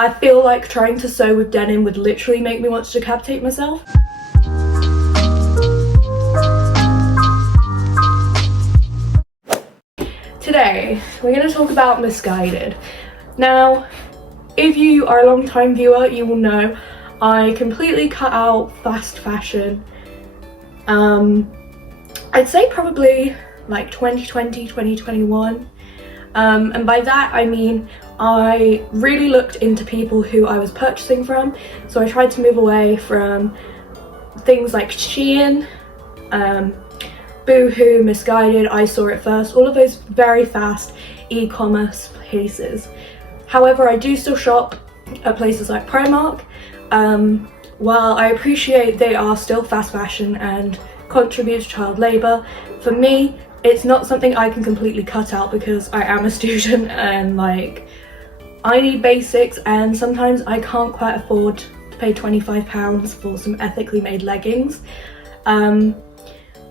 I feel like trying to sew with denim would literally make me want to decapitate myself. Today, we're going to talk about Missguided. Now, if you are a long-time viewer, you will know I completely cut out fast fashion. I'd say probably like 2020, 2021. And by that I mean I really looked into people who I was purchasing from. So I tried to move away from things like Shein, Boohoo, Missguided, I Saw It First, all of those very fast e-commerce places. However, I do still shop at places like Primark. While I appreciate they are still fast fashion and contribute to child labour, for me it's not something I can completely cut out because I am a student and like I need basics, and sometimes I can't quite afford to pay £25 for some ethically made leggings. And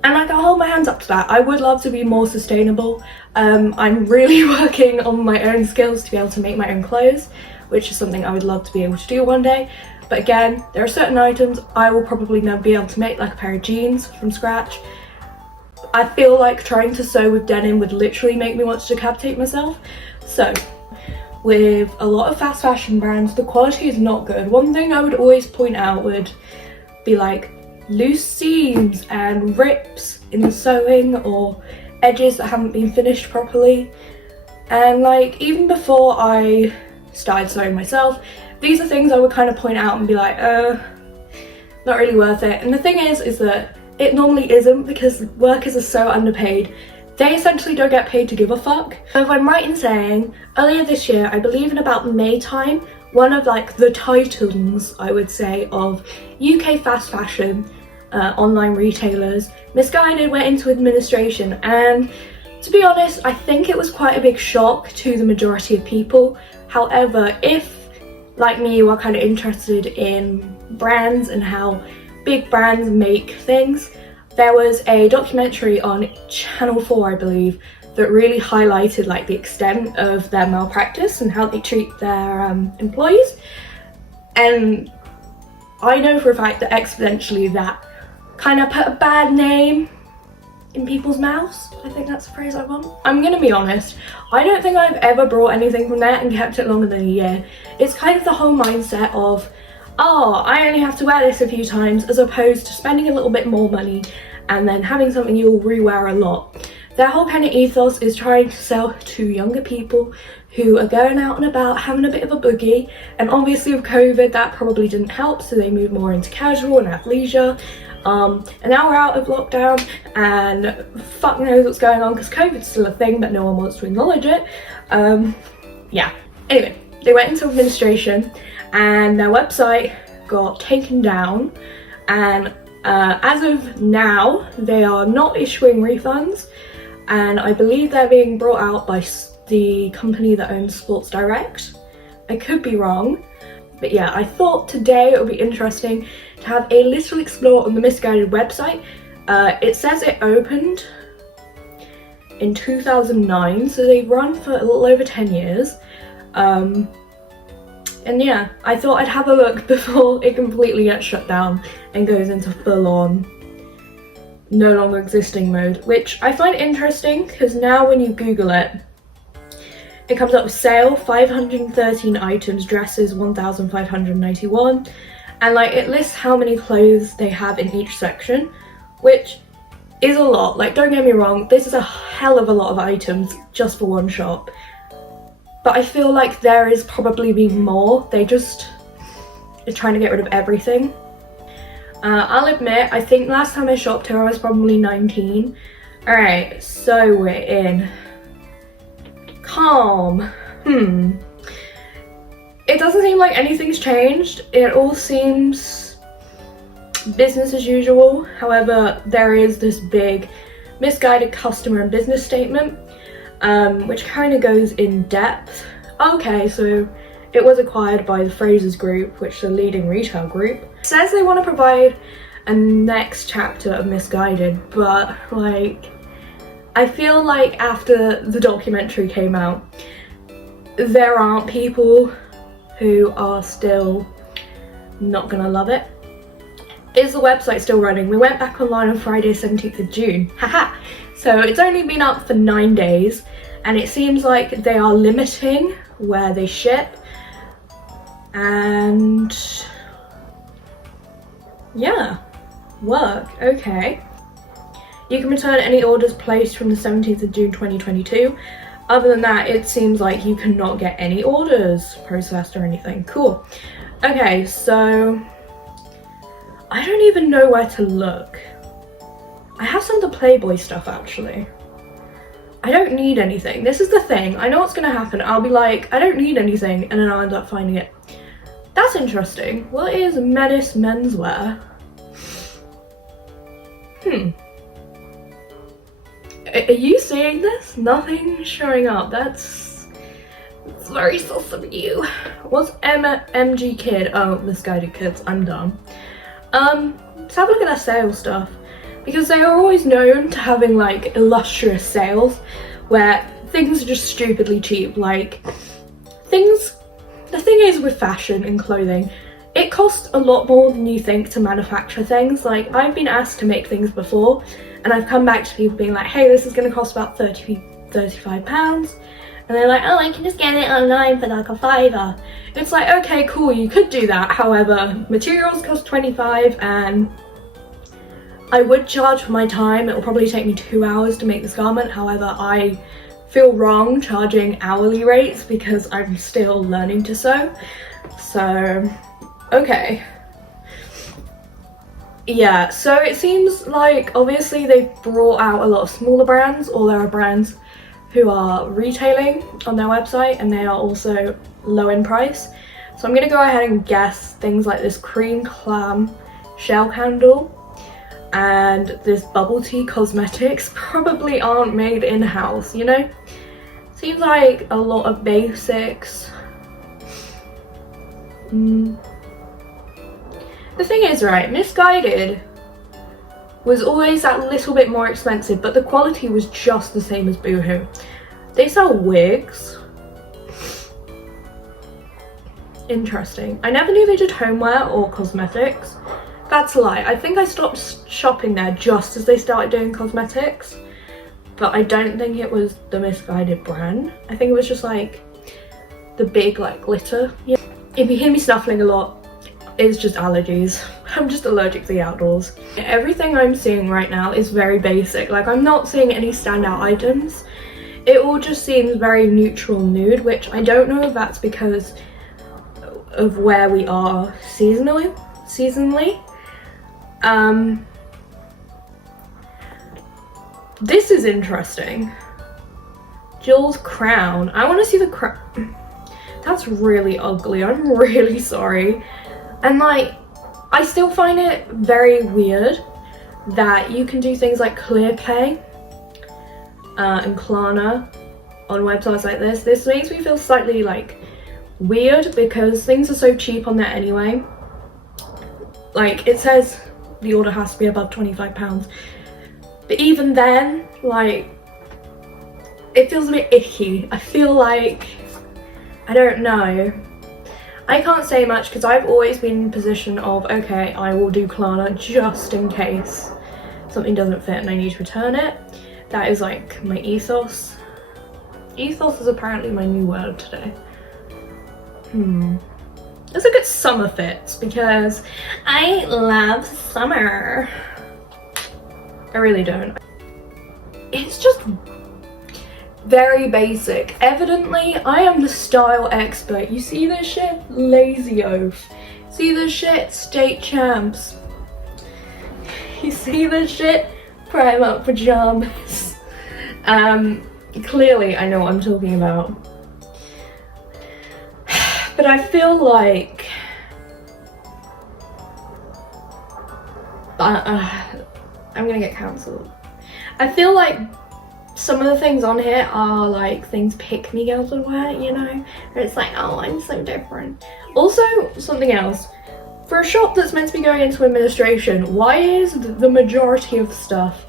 like, I'll hold my hands up to that. I would love to be more sustainable. I'm really working on my own skills to be able to make my own clothes, which is something I would love to be able to do one day. But again, there are certain items I will probably never be able to make, like a pair of jeans from scratch. I feel like trying to sew with denim would literally make me want to decapitate myself. So, with a lot of fast fashion brands, the quality is not good. One thing I would always point out would be like loose seams and rips in the sewing, or edges that haven't been finished properly. And like, even before I started sewing myself, these are things I would kind of point out and be like, not really worth it. And the thing is that it normally isn't, because workers are so underpaid. They essentially don't get paid to give a fuck. So if I'm right in saying, earlier this year, I believe in about May time, one of like the titans, I would say, of UK fast fashion online retailers, Missguided, went into administration. And to be honest, I think it was quite a big shock to the majority of people. However, if, like me, you are kind of interested in brands and how big brands make things, there was a documentary on Channel 4, I believe, that really highlighted like the extent of their malpractice and how they treat their employees. And I know for a fact that exponentially that kind of put a bad name in people's mouths. I think that's the phrase I want. I'm gonna be honest, I don't think I've ever brought anything from there and kept it longer than a year. It's kind of the whole mindset of, oh, I only have to wear this a few times, as opposed to spending a little bit more money and then having something you'll rewear a lot. Their whole kind of ethos is trying to sell to younger people who are going out and about having a bit of a boogie, and obviously with COVID that probably didn't help, so they moved more into casual and athleisure. And now we're out of lockdown and fuck knows what's going on because COVID's still a thing but no one wants to acknowledge it. Yeah, anyway, they went into administration and their website got taken down, and as of now they are not issuing refunds, and I believe they're being brought out by the company that owns Sports Direct. I could be wrong, but yeah, I thought today it would be interesting to have a little explore on the Missguided website. It says it opened in 2009, so they've run for a little over 10 years. And yeah, I thought I'd have a look before it completely gets shut down and goes into full-on no longer existing mode, which I find interesting because now when you Google it, it comes up with sale 513 items, dresses 1,591, and like it lists how many clothes they have in each section, which is a lot. Like, don't get me wrong, this is a hell of a lot of items just for one shop. But I feel like there is probably been more. They just are trying to get rid of everything. I'll admit, I think last time I shopped here I was probably 19. Alright, so we're in calm. It doesn't seem like anything's changed. It all seems business as usual. However, there is this big Missguided customer and business statement, which kind of goes in depth. Okay, so it was acquired by the Frasers Group, which is a leading retail group. It says they want to provide a next chapter of Missguided, but like, I feel like after the documentary came out, there aren't people who are still not gonna love it. Is the website still running? We went back online on Friday 17th of June, haha. So it's only been up for 9 days, and it seems like they are limiting where they ship, and yeah, work, okay. You can return any orders placed from the 17th of June 2022. Other than that, it seems like you cannot get any orders processed or anything. Cool. Okay, so I don't even know where to look. I have some of the Playboy stuff actually. I don't need anything. This is the thing. I know what's gonna happen. I'll be like, I don't need anything, and then I'll end up finding it. That's interesting. What is Menace menswear? Are you seeing this? Nothing showing up. It's very sus of you. What's MG Kid? Oh, Misguided Kids. I'm dumb. Let's have a look at their sales stuff, because they are always known to having like illustrious sales where things are just stupidly cheap. Like things, the thing is with fashion and clothing, it costs a lot more than you think to manufacture things. Like I've been asked to make things before, and I've come back to people being like, hey, this is going to cost about £35, and they're like, oh, I can just get it online for like a £5. It's like, okay, cool, you could do that. However, materials cost 25, and I would charge for my time. It will probably take me 2 hours to make this garment. However, I feel wrong charging hourly rates because I'm still learning to sew. So, okay. Yeah, so it seems like obviously they've brought out a lot of smaller brands, or there are brands who are retailing on their website and they are also low in price. So I'm gonna go ahead and guess things like this cream clam shell candle and this bubble tea cosmetics probably aren't made in-house, you know? Seems like a lot of basics. The thing is, right, Missguided was always that little bit more expensive, but the quality was just the same as Boohoo. They sell wigs. Interesting. I never knew they did homeware or cosmetics. That's a lie. I think I stopped shopping there just as they started doing cosmetics, but I don't think it was the Missguided brand. I think it was just like the big like glitter. Yeah. If you hear me snuffling a lot, it's just allergies. I'm just allergic to the outdoors. Everything I'm seeing right now is very basic. Like I'm not seeing any standout items. It all just seems very neutral nude, which I don't know if that's because of where we are seasonally. This is interesting. Jill's crown. I want to see the crown. That's really ugly. I'm really sorry. And like, I still find it very weird that you can do things like ClearPay and Klarna on websites like this. This makes me feel slightly like weird because things are so cheap on there anyway. Like it says the order has to be above £25, but even then, like, it feels a bit icky. I feel like, I don't know. I can't say much because I've always been in a position of, okay, I will do Klarna just in case something doesn't fit and I need to return it. That is like my ethos. Ethos is apparently my new word today. Let's look at summer fits because I love summer. I really don't. It's just very basic. Evidently, I am the style expert. You see this shit? Lazy oaf. See this shit? State champs. You see this shit? Primark pajamas. Clearly I know what I'm talking about. But I feel like I'm gonna get cancelled. I feel like some of the things on here are like things pick-me girls would wear, you know? Where it's like, oh, I'm so different. Also, something else. For a shop that's meant to be going into administration, why is the majority of stuff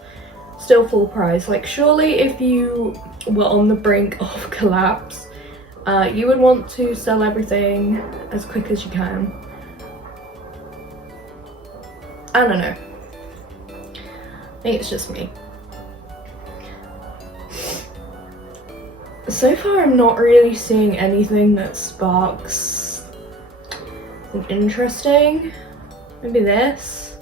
still full price? Like, surely if you were on the brink of collapse, You would want to sell everything as quick as you can. I don't know. I think it's just me. So far I'm not really seeing anything that sparks something interesting. Maybe this.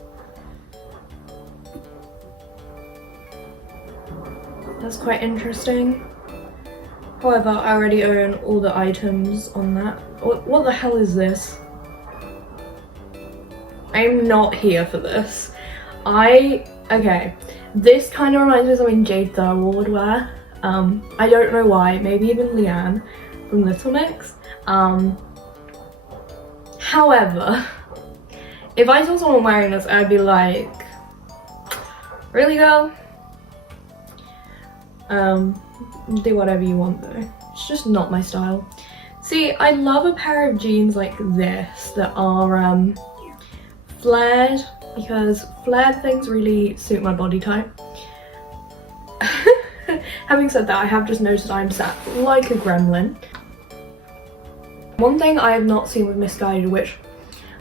That's quite interesting. However, I already own all the items on that. What the hell is this? I'm not here for this. Okay, this kind of reminds me of something Jade Thirlwall would wear. I don't know why, maybe even Leanne from Little Mix. However, if I saw someone wearing this, I'd be like, really, girl? Do whatever you want though. It's just not my style. See, I love a pair of jeans like this that are flared, because flared things really suit my body type. Having said that, I have just noticed I'm sat like a gremlin. One thing I have not seen with Missguided, which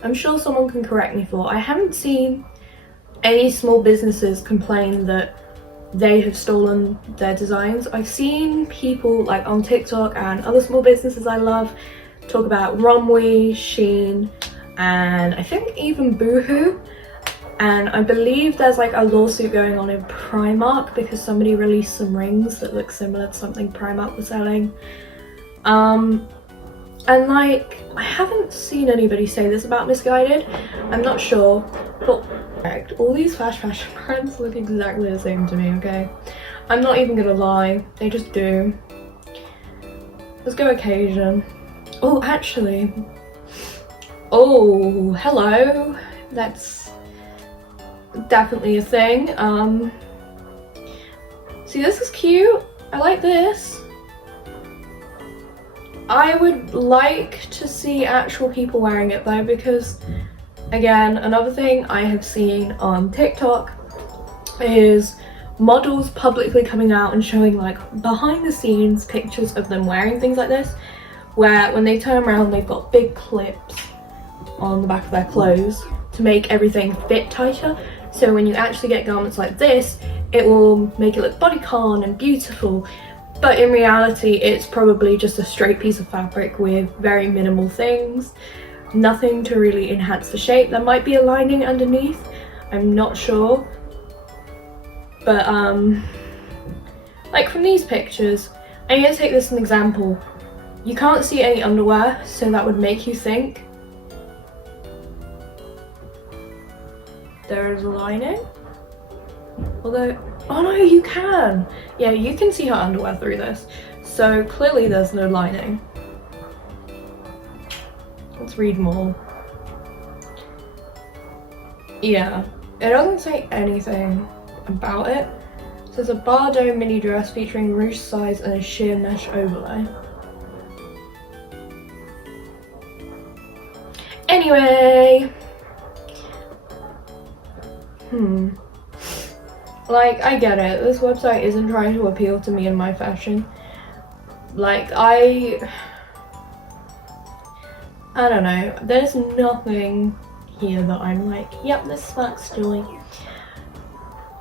I'm sure someone can correct me for, I haven't seen any small businesses complain that they have stolen their designs. I've seen people like on TikTok and other small businesses I love talk about Romwe, Shein, and I think even Boohoo. And I believe there's like a lawsuit going on in Primark because somebody released some rings that look similar to something Primark was selling. And like, I haven't seen anybody say this about Missguided. I'm not sure, but all these flash fashion brands look exactly the same to me, okay? I'm not even gonna lie, they just do. Let's go occasion. Oh, actually. Oh, hello. That's definitely a thing. See, this is cute. I like this. I would like to see actual people wearing it though, because again, another thing I have seen on TikTok is models publicly coming out and showing like behind the scenes pictures of them wearing things like this, where when they turn around they've got big clips on the back of their clothes to make everything fit tighter. So when you actually get garments like this, it will make it look bodycon and beautiful. But in reality, it's probably just a straight piece of fabric with very minimal things. Nothing to really enhance the shape. There might be a lining underneath, I'm not sure. But like from these pictures, I'm gonna take this as an example. You can't see any underwear, so that would make you think there is a lining. Although, oh no, you can! Yeah, you can see her underwear through this. So clearly there's no lining. Let's read more. Yeah, it doesn't say anything about it. It says a Bardo mini dress featuring ruche size and a sheer mesh overlay. Anyway. Like, I get it, this website isn't trying to appeal to me and my fashion. Like, I don't know, there's nothing here that I'm like, yep, this sparks joy.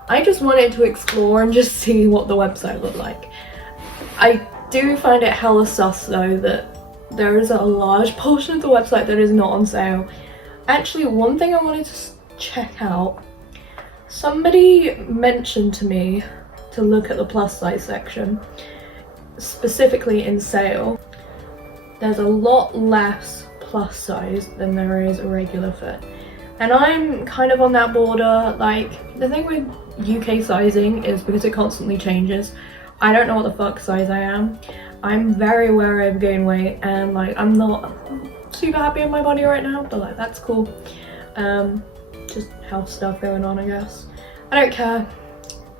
I just wanted to explore and just see what the website looked like. I do find it hella sus though that there is a large portion of the website that is not on sale. Actually, one thing I wanted to check out, somebody mentioned to me to look at the plus size section, specifically in sale. There's a lot less plus size than there is a regular fit. And I'm kind of on that border. Like, the thing with UK sizing is because it constantly changes. I don't know what the fuck size I am. I'm very aware I've gained weight and like I'm not super happy with my body right now, but like that's cool. Just health stuff going on, I guess. I don't care.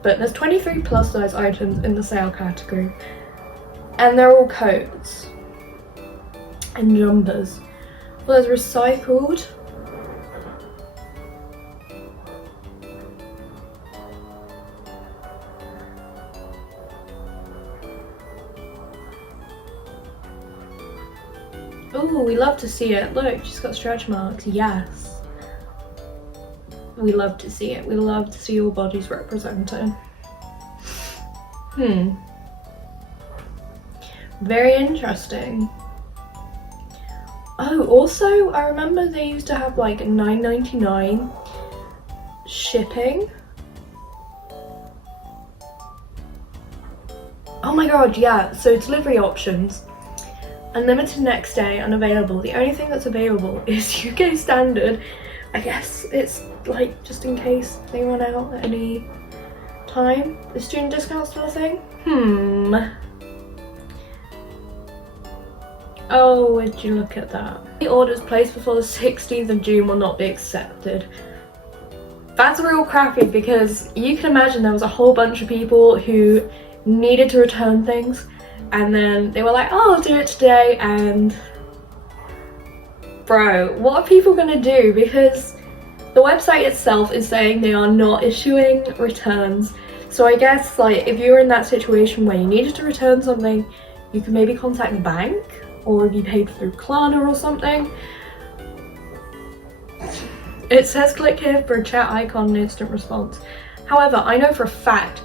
But there's 23 plus size items in the sale category. And they're all coats and jumpers. Well, there's recycled. we love to see it. Look, she's got stretch marks. Yes. We love to see it. We love to see all bodies represented. Very interesting. Oh, also, I remember they used to have like $9.99 shipping. Oh my god, yeah, so delivery options. Unlimited next day, unavailable. The only thing that's available is UK standard. I guess it's like just in case they run out at any time. The student discount still a thing? Oh, would you look at that. The orders placed before the 16th of June will not be accepted. That's real crappy, because you can imagine there was a whole bunch of people who needed to return things, and then they were like, oh, I'll do it today, and bro, what are people gonna do? Because the website itself is saying they are not issuing returns. So I guess like if you were in that situation where you needed to return something, you could maybe contact the bank, or if you paid through Klarna or something. It says click here for a chat icon and instant response. However, I know for a fact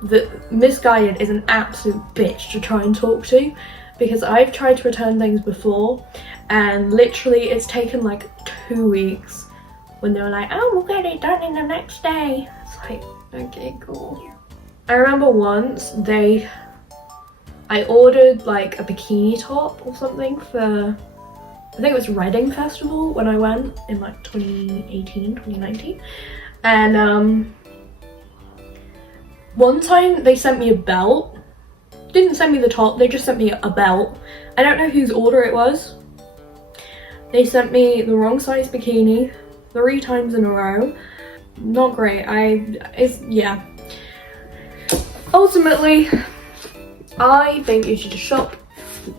that Missguided is an absolute bitch to try and talk to, because I've tried to return things before and literally it's taken like 2 weeks when they were like, oh, we'll get it done in the next day. It's like, okay, cool. I remember once I ordered like a bikini top or something for, I think it was Reading Festival when I went in like 2018, 2019. And one time they sent me a belt. Didn't send me the top, they just sent me a belt. I don't know whose order it was. They sent me the wrong size bikini 3 times in a row. Not great. Yeah. Ultimately, I think you should just shop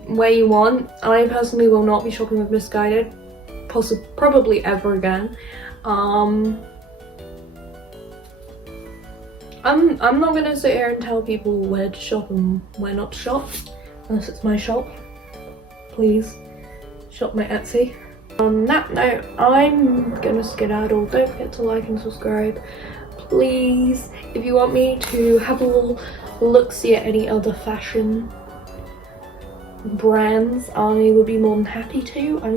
where you want. I personally will not be shopping with Missguided, probably ever again. I'm not gonna sit here and tell people where to shop and where not to shop, unless it's my shop. Please shop my Etsy. On that note, I'm gonna skedaddle. Don't forget to like and subscribe, please. If you want me to have a little look-see at any other fashion brands, I would be more than happy to. I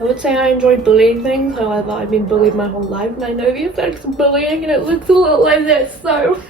would say I enjoy bullying things, however I've been bullied my whole life and I know the effects of bullying and it looks a lot like this, so